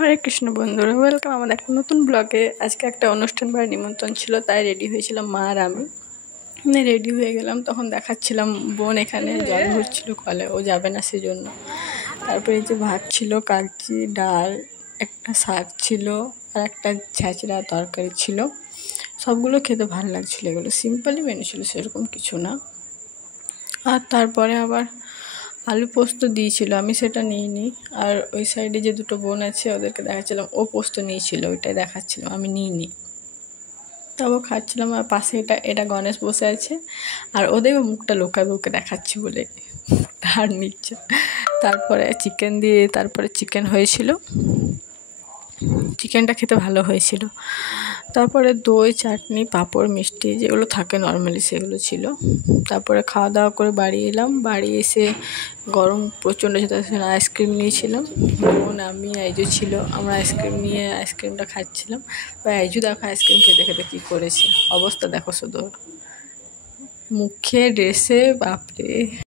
হরে কৃষ্ণ বন্ধুরা, ওয়েলকাম আমাদের একটা নতুন ব্লগে। আজকে একটা অনুষ্ঠান বা নিমন্ত্রণ ছিল, তাই রেডি হয়েছিলাম মা আর আমি। রেডি হয়ে গেলাম, তখন দেখাচ্ছিলাম বোন এখানে জল ভরছিল কলে, ও যাবে না সেজন্য। তারপরে এই যে ভাত ছিল, কাগজি ডাল, একটা শাক ছিল আর একটা ছেঁচড়া তরকারি ছিল। সবগুলো খেতে ভালো লাগছিলো, এগুলো সিম্পলই মেনু ছিল, সেরকম কিছু না। আর তারপরে আবার আলু পোস্ত দিয়েছিল, আমি সেটা নিইনি। আর ওই সাইডে যে দুটো বোন আছে ওদেরকে দেখাচ্ছিলাম, ও পোস্ত নিয়েছিল, ওইটাই দেখাচ্ছিলাম, আমি নিইনি। তাও খাচ্ছিলাম। আর পাশে এটা গণেশ বসে আছে, আর ওদের মুখটা লোকাবে ওকে দেখাচ্ছি বলে আর নিচ্ছে। তারপরে চিকেন হয়েছিল, চিকেনটা খেতে ভালো হয়েছিল। তারপরে দই, চাটনি, পাঁপড়, মিষ্টি যেগুলো থাকে নর্মালি সেগুলো ছিল। তারপরে খাওয়া দাওয়া করে বাড়ি এলাম। বাড়ি এসে গরম প্রচণ্ড ছিল, আইসক্রিম নিয়েছিলাম। বোন, আমি, আইজু ছিল, আমরা আইসক্রিম নিয়ে আইসক্রিমটা খাচ্ছিলাম। বা আইজু দেখো আইসক্রিম খেতে খেতে কী করেছে, অবস্থা দেখো শুধু মুখে, ড্রেসে, বাপরে।